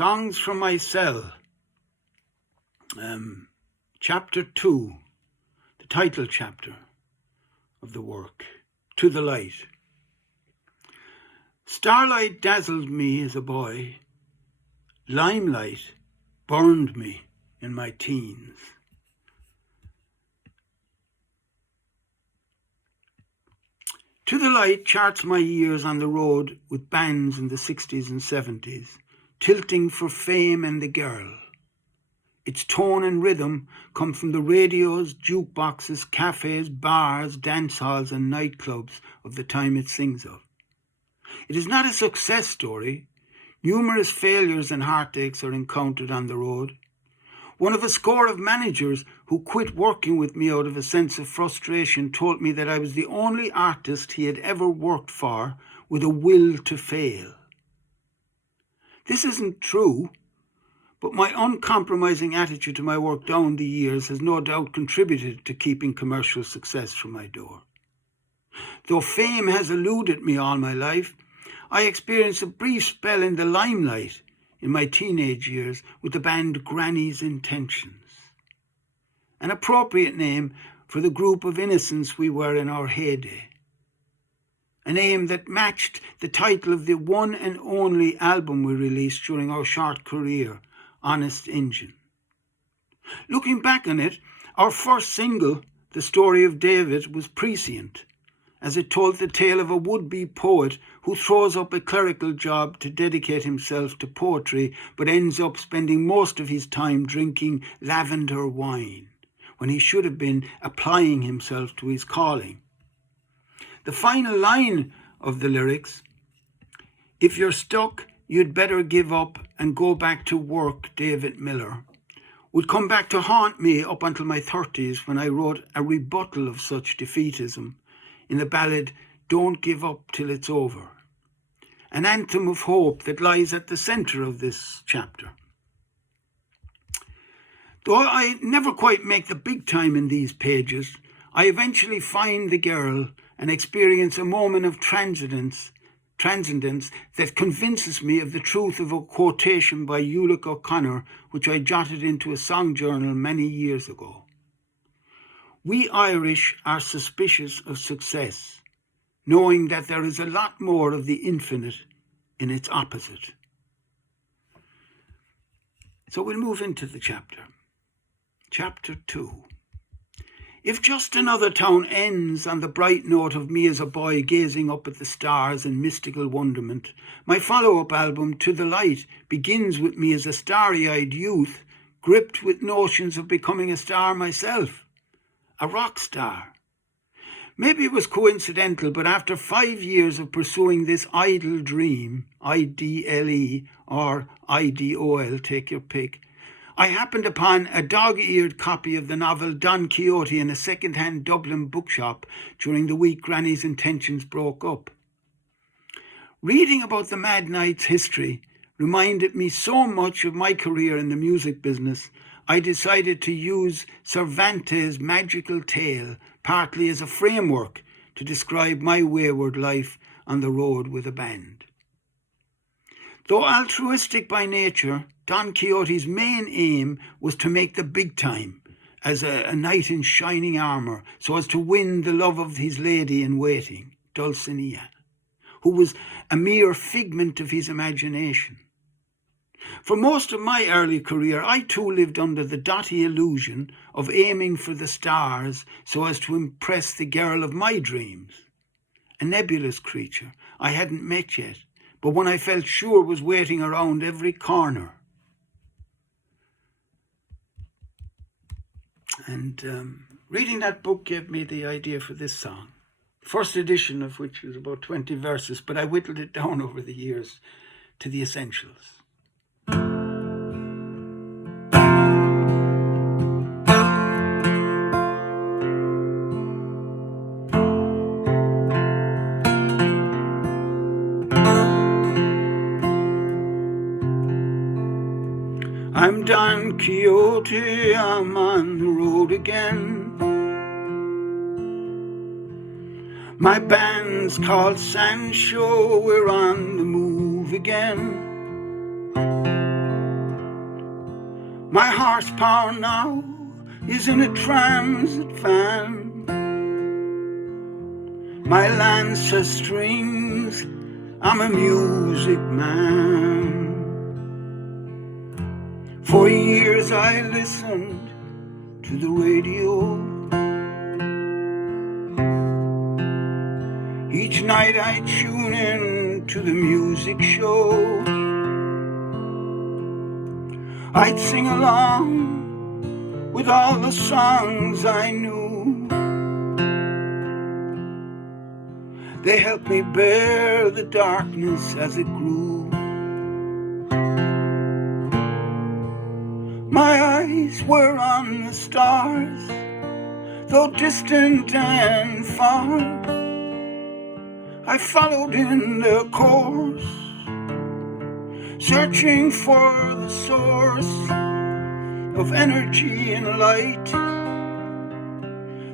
Songs from My Cell, Chapter 2, the title chapter of the work, To the Light. Starlight dazzled me as a boy. Limelight burned me in my teens. To the Light charts my years on the road with bands in the 60s and 70s, tilting for fame and the girl. Its tone and rhythm come from the radios, jukeboxes, cafes, bars, dance halls and nightclubs of the time it sings of. It is not a success story. Numerous failures and heartaches are encountered on the road. One of a score of managers who quit working with me out of a sense of frustration told me that I was the only artist he had ever worked for with a will to fail. This isn't true, but my uncompromising attitude to my work down the years has no doubt contributed to keeping commercial success from my door. Though fame has eluded me all my life, I experienced a brief spell in the limelight in my teenage years with the band Granny's Intentions, an appropriate name for the group of innocents we were in our heyday. A name that matched the title of the one and only album we released during our short career, Honest Injun. Looking back on it, our first single, The Story of David, was prescient, as it told the tale of a would-be poet who throws up a clerical job to dedicate himself to poetry but ends up spending most of his time drinking lavender wine when he should have been applying himself to his calling. The final line of the lyrics, "If you're stuck, you'd better give up and go back to work, David Miller," would come back to haunt me up until my 30s when I wrote a rebuttal of such defeatism in the ballad Don't Give Up Till It's Over, an anthem of hope that lies at the centre of this chapter. Though I never quite make the big time in these pages, I eventually find the girl and experience a moment of transcendence that convinces me of the truth of a quotation by Ulick O'Connor, which I jotted into a song journal many years ago. We Irish are suspicious of success, knowing that there is a lot more of the infinite in its opposite. So we'll move into the chapter. Chapter 2. If Just Another Town ends on the bright note of me as a boy gazing up at the stars in mystical wonderment, my follow-up album, To the Light, begins with me as a starry-eyed youth, gripped with notions of becoming a star myself, a rock star. Maybe it was coincidental, but after 5 years of pursuing this idle dream, IDLE or IDOL, take your pick, I happened upon a dog-eared copy of the novel Don Quixote in a second-hand Dublin bookshop during the week Granny's Intentions broke up. Reading about the Mad Knight's history reminded me so much of my career in the music business, I decided to use Cervantes' magical tale partly as a framework to describe my wayward life on the road with a band. Though altruistic by nature, Don Quixote's main aim was to make the big time as a knight in shining armour, so as to win the love of his lady in waiting, Dulcinea, who was a mere figment of his imagination. For most of my early career, I too lived under the dotty illusion of aiming for the stars so as to impress the girl of my dreams, a nebulous creature I hadn't met yet, but one I felt sure was waiting around every corner. And reading that book gave me the idea for this song, first edition of which was about 20 verses, but I whittled it down over the years to the essentials. I'm Don Quixote, I'm on the road again. My band's called Sancho, we're on the move again. My horsepower now is in a transit van. My Lancer strings, I'm a music man. For years I listened to the radio. Each night I tune in to the music show. I'd sing along with all the songs I knew. They helped me bear the darkness as it grew. My eyes were on the stars, though distant and far. I followed in their course, searching for the source of energy and light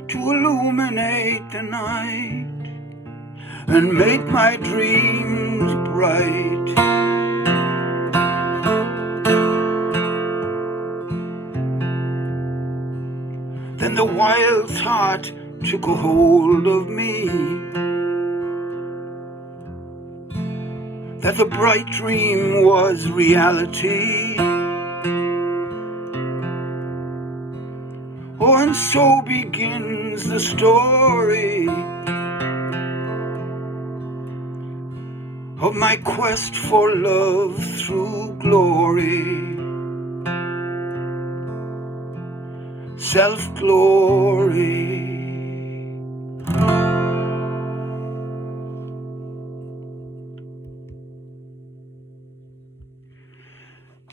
to illuminate the night and make my dreams bright. Then the wild thought took a hold of me, that the bright dream was reality. Oh, and so begins the story of my quest for love through glory, self-glory.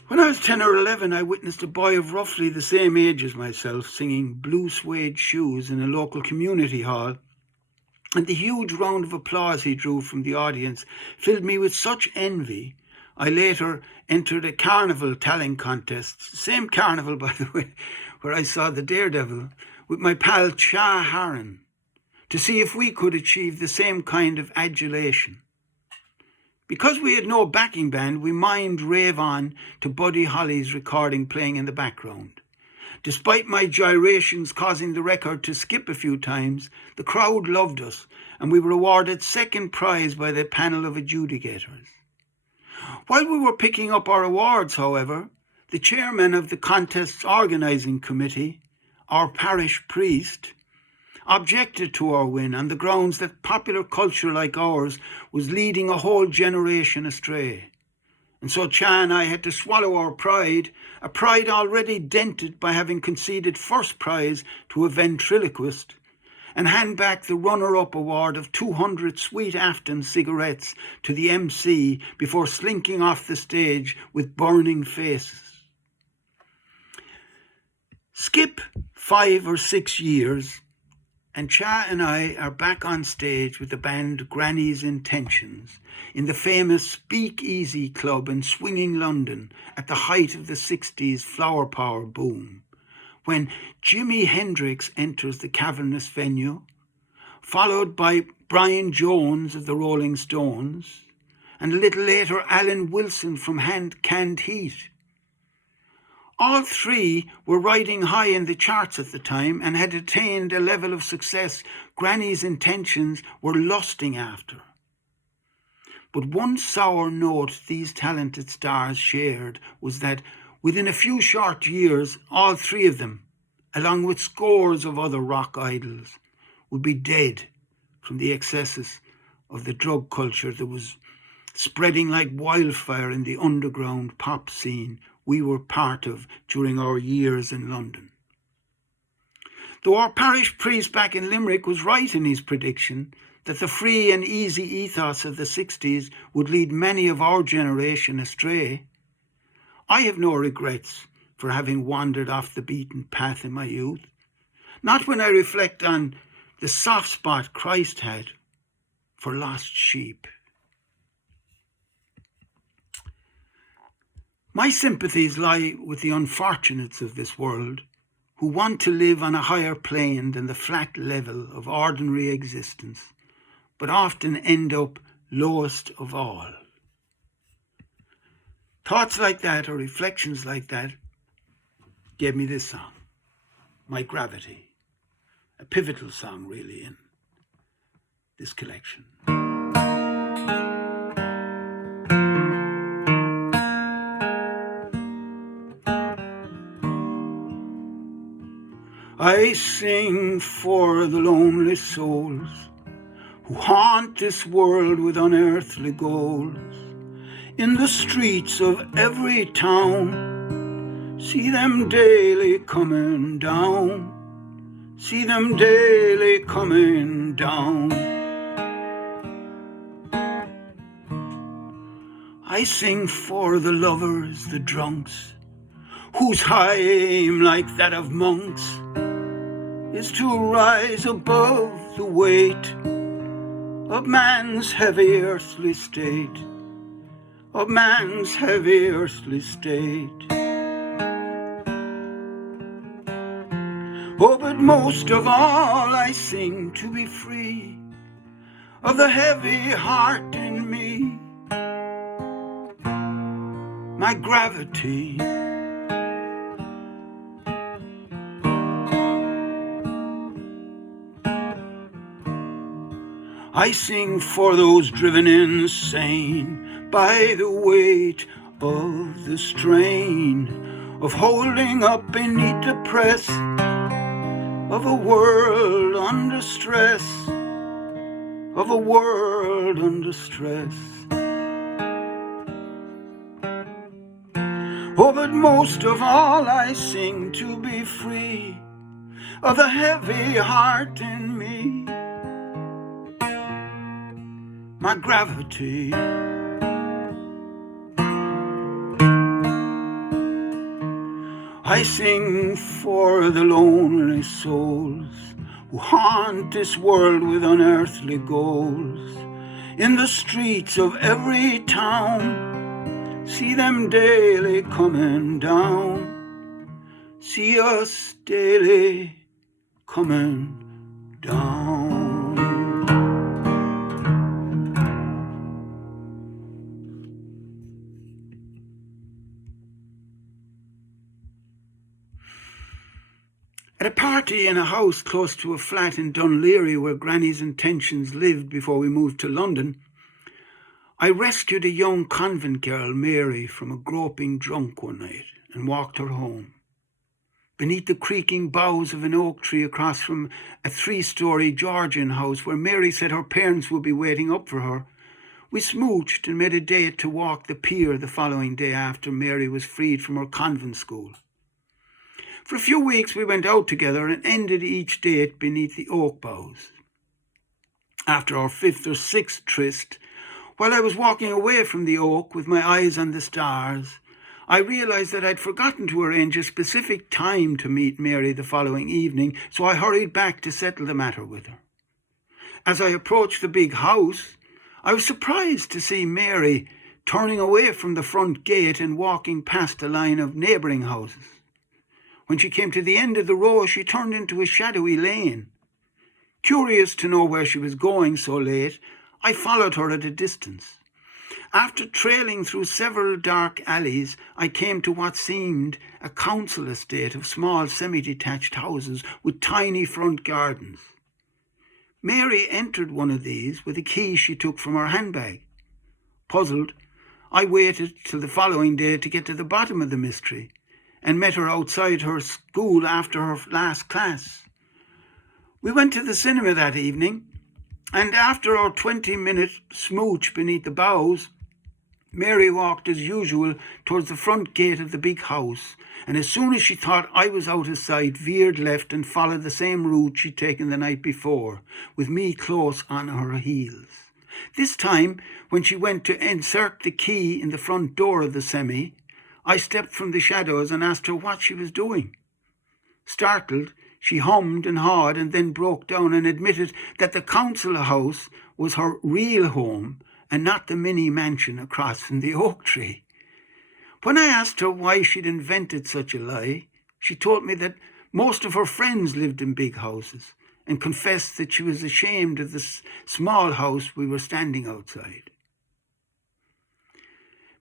When I was 10 or 11, I witnessed a boy of roughly the same age as myself singing Blue Suede Shoes in a local community hall, and the huge round of applause he drew from the audience filled me with such envy. I later entered a carnival talent contest, same carnival, by the way, where I saw the Daredevil, with my pal Cha Haran, to see if we could achieve the same kind of adulation. Because we had no backing band, we mimed Rave On to Buddy Holly's recording playing in the background. Despite my gyrations causing the record to skip a few times, the crowd loved us, and we were awarded second prize by the panel of adjudicators. While we were picking up our awards, however, the chairman of the contest's organising committee, our parish priest, objected to our win on the grounds that popular culture like ours was leading a whole generation astray. And so Cha and I had to swallow our pride, a pride already dented by having conceded first prize to a ventriloquist, and hand back the runner-up award of 200 Sweet Afton cigarettes to the MC before slinking off the stage with burning faces. Skip 5 or 6 years, and Cha and I are back on stage with the band Granny's Intentions in the famous Speak Easy Club in swinging London at the height of the 60s flower power boom, when Jimi Hendrix enters the cavernous venue, followed by Brian Jones of the Rolling Stones, and a little later Alan Wilson from Canned Heat. All three were riding high in the charts at the time and had attained a level of success Granny's Intentions were lusting after. But one sour note these talented stars shared was that within a few short years, all three of them, along with scores of other rock idols, would be dead from the excesses of the drug culture that was spreading like wildfire in the underground pop scene we were part of during our years in London. Though our parish priest back in Limerick was right in his prediction that the free and easy ethos of the 60s would lead many of our generation astray, I have no regrets for having wandered off the beaten path in my youth, not when I reflect on the soft spot Christ had for lost sheep. My sympathies lie with the unfortunates of this world who want to live on a higher plane than the flat level of ordinary existence, but often end up lowest of all. Thoughts like that or reflections like that gave me this song, My Gravity, a pivotal song really in this collection. I sing for the lonely souls who haunt this world with unearthly goals. In the streets of every town, see them daily coming down. See them daily coming down. I sing for the lovers, the drunks, whose high aim, like that of monks, is to rise above the weight of man's heavy earthly state, of man's heavy earthly state. Oh, but most of all I sing to be free of the heavy heart in me, my gravity. I sing for those driven insane by the weight of the strain of holding up beneath the press of a world under stress, of a world under stress. Oh, but most of all I sing to be free of the heavy heart in me, my gravity. I sing for the lonely souls who haunt this world with unearthly goals. In the streets of every town, see them daily coming down. See us daily coming down. At a party in a house close to a flat in Dunleary where Granny's intentions lived before we moved to London, I rescued a young convent girl, Mary, from a groping drunk one night and walked her home. Beneath the creaking boughs of an oak tree across from a 3-story Georgian house where Mary said her parents would be waiting up for her, we smooched and made a date to walk the pier the following day after Mary was freed from her convent school. For a few weeks we went out together and ended each date beneath the oak boughs. After our 5th or 6th tryst, while I was walking away from the oak with my eyes on the stars, I realised that I'd forgotten to arrange a specific time to meet Mary the following evening, so I hurried back to settle the matter with her. As I approached the big house, I was surprised to see Mary turning away from the front gate and walking past a line of neighbouring houses. When she came to the end of the row, she turned into a shadowy lane. Curious to know where she was going so late, I followed her at a distance. After trailing through several dark alleys, I came to what seemed a council estate of small semi-detached houses with tiny front gardens. Mary entered one of these with a key she took from her handbag. Puzzled, I waited till the following day to get to the bottom of the mystery, and met her outside her school after her last class. We went to the cinema that evening, and after our 20-minute smooch beneath the boughs, Mary walked as usual towards the front gate of the big house, and as soon as she thought I was out of sight, veered left and followed the same route she'd taken the night before, with me close on her heels. This time, when she went to insert the key in the front door of the semi, I stepped from the shadows and asked her what she was doing. Startled, she hummed and hawed and then broke down and admitted that the council house was her real home and not the mini mansion across from the oak tree. When I asked her why she'd invented such a lie, she told me that most of her friends lived in big houses and confessed that she was ashamed of the small house we were standing outside.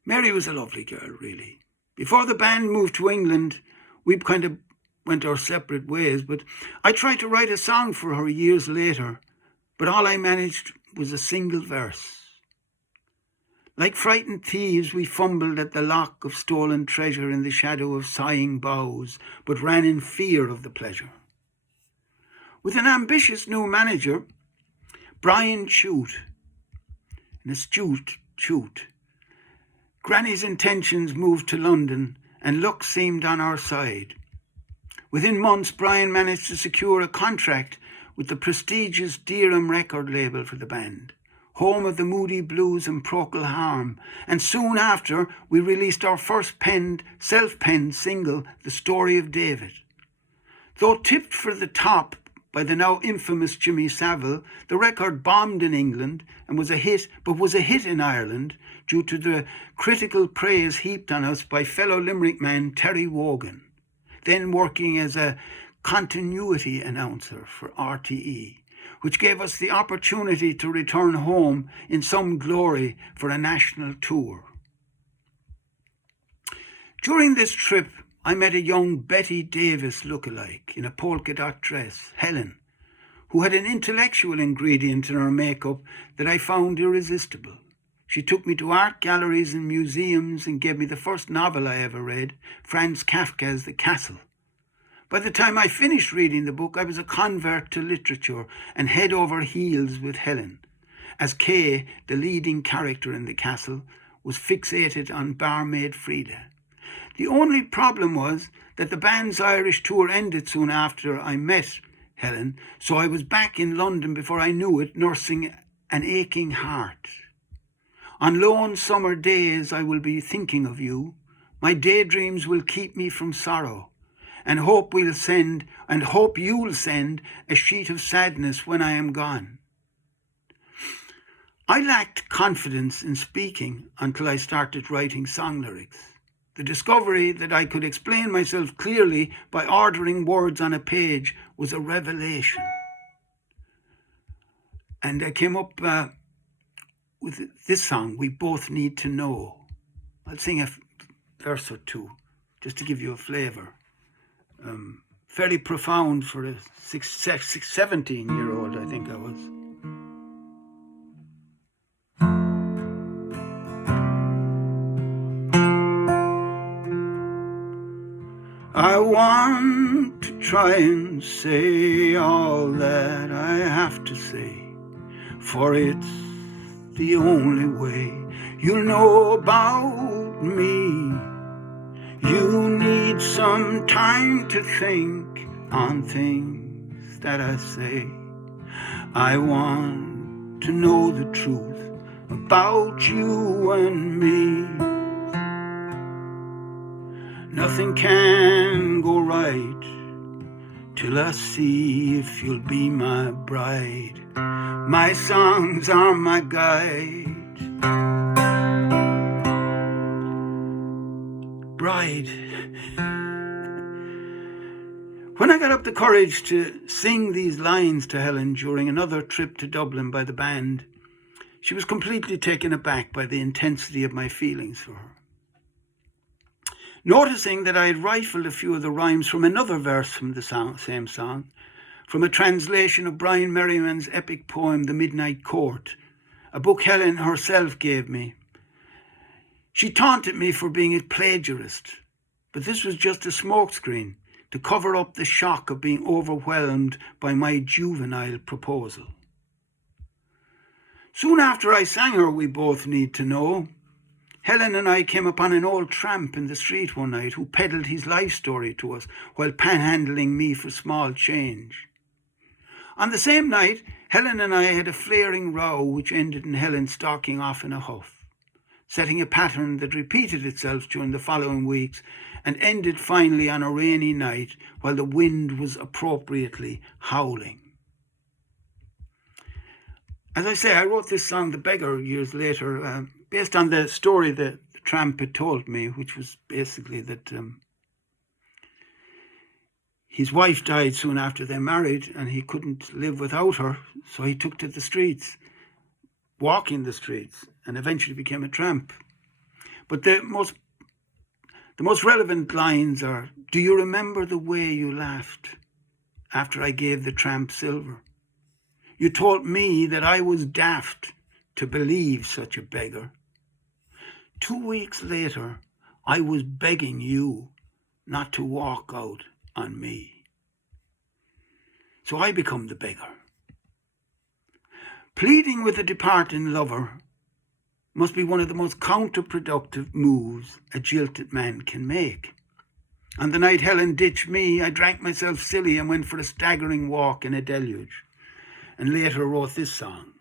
Mary was a lovely girl, really. Before the band moved to England, we kind of went our separate ways, but I tried to write a song for her years later, but all I managed was a single verse. Like frightened thieves, we fumbled at the lock of stolen treasure in the shadow of sighing boughs, but ran in fear of the pleasure. With an ambitious new manager, Brian Chute, an astute Chute, Granny's intentions moved to London, and luck seemed on our side. Within months, Brian managed to secure a contract with the prestigious Deerham record label for the band, home of the Moody Blues and Procol Harum, and soon after we released our first self-penned single, The Story of David. Though tipped for the top by the now infamous Jimmy Savile, the record bombed in England and was a hit in Ireland due to the critical praise heaped on us by fellow Limerick man Terry Wogan, then working as a continuity announcer for RTE, which gave us the opportunity to return home in some glory for a national tour. During this trip, I met a young Betty Davis lookalike in a polka dot dress, Helen, who had an intellectual ingredient in her makeup that I found irresistible. She took me to art galleries and museums and gave me the first novel I ever read, Franz Kafka's The Castle. By the time I finished reading the book, I was a convert to literature and head over heels with Helen, as Kay, the leading character in The Castle, was fixated on barmaid Frida. The only problem was that the band's Irish tour ended soon after I met Helen, so I was back in London before I knew it, nursing an aching heart. On lone summer days I will be thinking of you. My daydreams will keep me from sorrow, and hope you'll send a sheet of sadness when I am gone. I lacked confidence in speaking until I started writing song lyrics. The discovery that I could explain myself clearly by ordering words on a page was a revelation. And I came up with this song, We Both Need to Know. I'll sing a verse or two, just to give you a flavour. Fairly profound for a 17-year-old, I think I was. I want to try and say all that I have to say, for it's the only way you'll know about me. You need some time to think on things that I say. I want to know the truth about you and me. Nothing can go right till I see if you'll be my bride. My songs are my guide. Bride. When I got up the courage to sing these lines to Helen during another trip to Dublin by the band, she was completely taken aback by the intensity of my feelings for her. Noticing that I had rifled a few of the rhymes from another verse from the same song, from a translation of Brian Merriman's epic poem, The Midnight Court, a book Helen herself gave me, she taunted me for being a plagiarist, but this was just a smokescreen to cover up the shock of being overwhelmed by my juvenile proposal. Soon after I sang her We Both Need to Know, Helen and I came upon an old tramp in the street one night who peddled his life story to us while panhandling me for small change. On the same night, Helen and I had a flaring row which ended in Helen stalking off in a huff, setting a pattern that repeated itself during the following weeks and ended finally on a rainy night while the wind was appropriately howling. As I say, I wrote this song, The Beggar, years later, based on the story that the tramp had told me, which was basically that his wife died soon after they married and he couldn't live without her, so he took to the streets, walking the streets, and eventually became a tramp. But the The most relevant lines are, do you remember the way you laughed after I gave the tramp silver? You told me that I was daft to believe such a beggar. 2 weeks later, I was begging you not to walk out on me. So I become the beggar. Pleading with a departing lover must be one of the most counterproductive moves a jilted man can make. On the night Helen ditched me, I drank myself silly and went for a staggering walk in a deluge, and later wrote this song.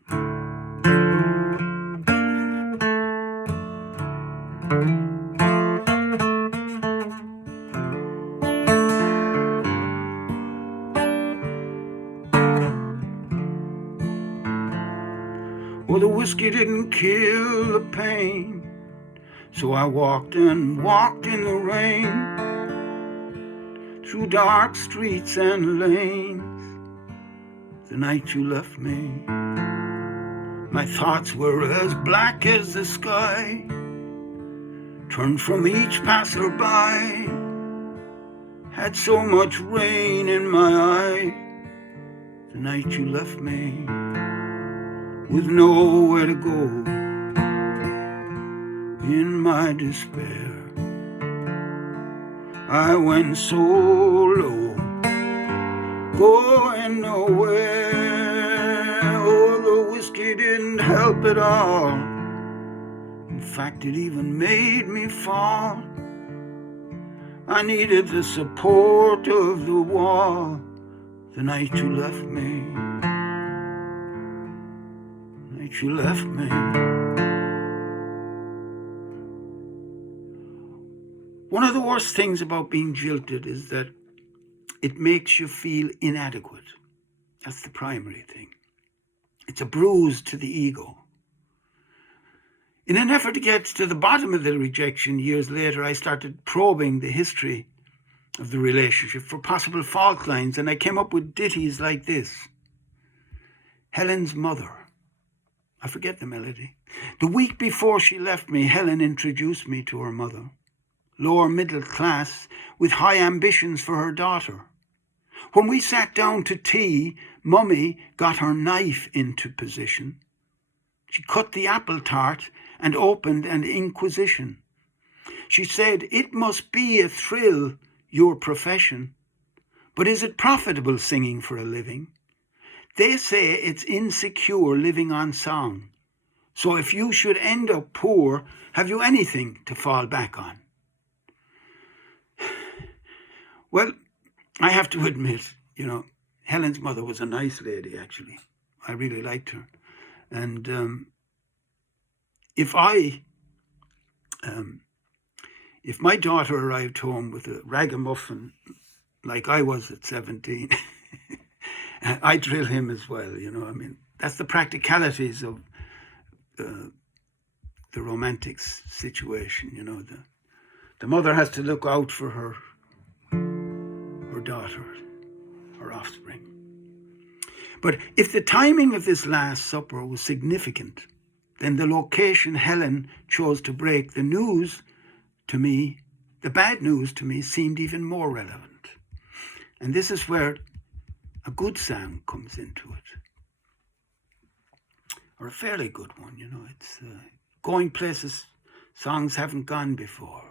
Well, the whiskey didn't kill the pain, so I walked and walked in the rain, through dark streets and lanes, the night you left me. My thoughts were as black as the sky, turned from each passerby, had so much rain in my eye, the night you left me, with nowhere to go. In my despair, I went so low, going nowhere. Oh, the whiskey didn't help at all. In fact, it even made me fall. I needed the support of the wall the night you left me. The night you left me. One of the worst things about being jilted is that it makes you feel inadequate. That's the primary thing. It's a bruise to the ego. In an effort to get to the bottom of the rejection, years later, I started probing the history of the relationship for possible fault lines, and I came up with ditties like this. Helen's mother. I forget the melody. The week before she left me, Helen introduced me to her mother. Lower middle class, with high ambitions for her daughter. When we sat down to tea, Mummy got her knife into position. She cut the apple tart and opened an inquisition. She said, it must be a thrill, your profession. But is it profitable singing for a living? They say it's insecure living on song. So if you should end up poor, have you anything to fall back on? Well, I have to admit, Helen's mother was a nice lady, actually. I really liked her. And if my daughter arrived home with a ragamuffin like I was at 17, I'd drill him as well, That's the practicalities of the romantic situation, The mother has to look out for her daughter, her offspring. But if the timing of this Last Supper was significant, then the location Helen chose to break the news to me, the bad news to me, seemed even more relevant. And this is where a good sound comes into it. Or a fairly good one, It's going places songs haven't gone before.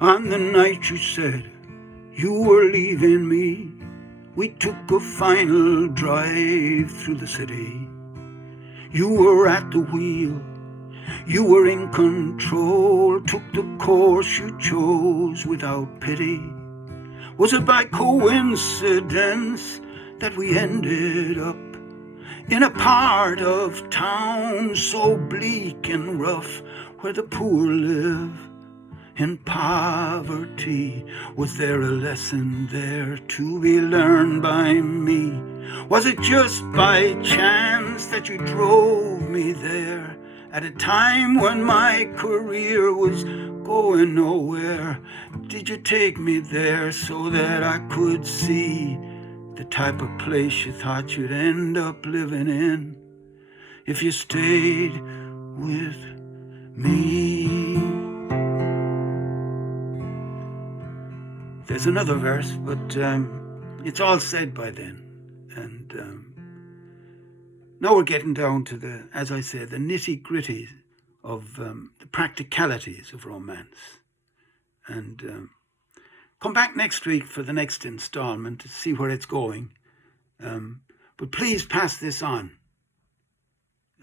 On the night you said you were leaving me, we took a final drive through the city. You were at the wheel, you were in control, took the course you chose without pity. Was it by coincidence that we ended up in a part of town so bleak and rough, where the poor live in poverty? Was there a lesson there to be learned by me? Was it just by chance that you drove me there at a time when my career was going nowhere? Did you take me there so that I could see the type of place you thought you'd end up living in if you stayed with me. There's another verse, but it's all said by then. And now we're getting down to the, as I say, the nitty-gritty of the practicalities of romance. And come back next week for the next installment to see where it's going. But please pass this on,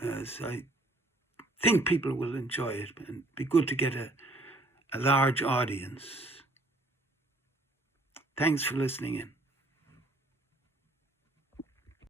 as I think people will enjoy it and be good to get a large audience. Thanks for listening in.